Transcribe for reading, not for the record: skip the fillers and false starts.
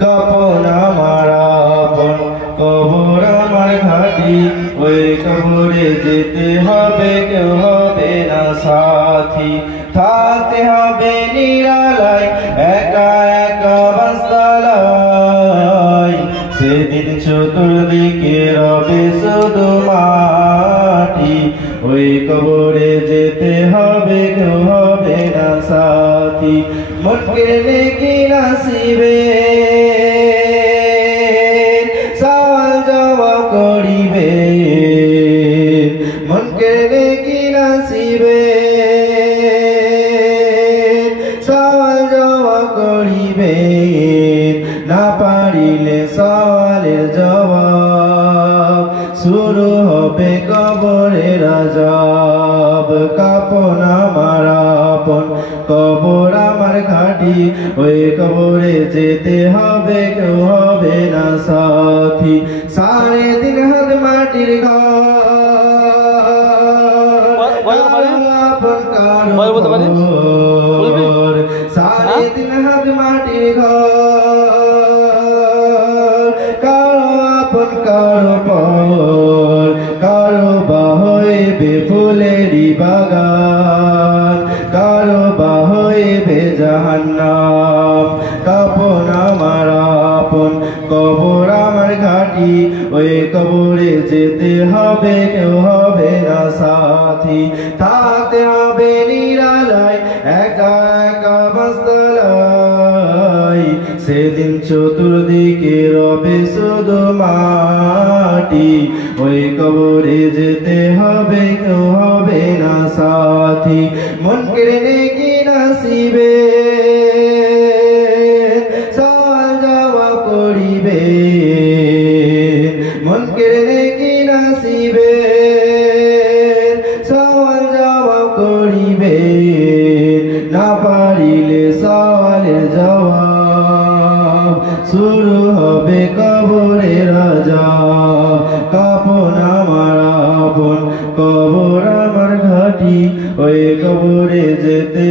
কাপন আমার আপন কবর আমার ঘাটি ওই কবরে যেতে হবে কেউ হবে না সাথী থাকতে হবে নিরালায় একা একা বাসতালায় সেদিন চতুর্দিকে রবে শুধু মাটি ওই কবরে যেতে হবে কেউ হবে না সাথী মন কেড়ে কি নাসিবে সওয়াল জবাব করিবে মন কেড়ে কি নাসিবে সওয়াল জবাব করিবে না পারিলে সওয়ালের জবাব শুরু হবে কবরের আযাব কাপন আমার আপন কবর আমার ঘাটি ওই কবরে যেতে হবে কেউ হবে না সাথী 3.5 হাত মাটির ঘর আপন কারো 3.5 হাত মাটির ঘর কারো আপন কারো পর কারো বা হইবে ফুলেরই বাগান কারো বা হইবে জাহান্নাম কাপন আমার আপন কবর আমার ঘাটি ওই কবরে যেতে হবে কেউ হবে না সাথী থাকতে হবে নিরালায় একা একা বাসতালায় সেদিন চতুর্দিকে রবে শুধু মাটি ওই কবরে যেতে হবে কেউ হবে না সাথী মন কেড়ে কি নাসিবে সওয়াল জবাব করিবে মন কেড়ে কি নাসিবে সওয়াল জবাব করিবে না পারিলে সওয়ালের জবাব শুরু হবে কবরের আযাব কাপন আমার আপন কবর আমার ঘাটি ওই কবরে যেতে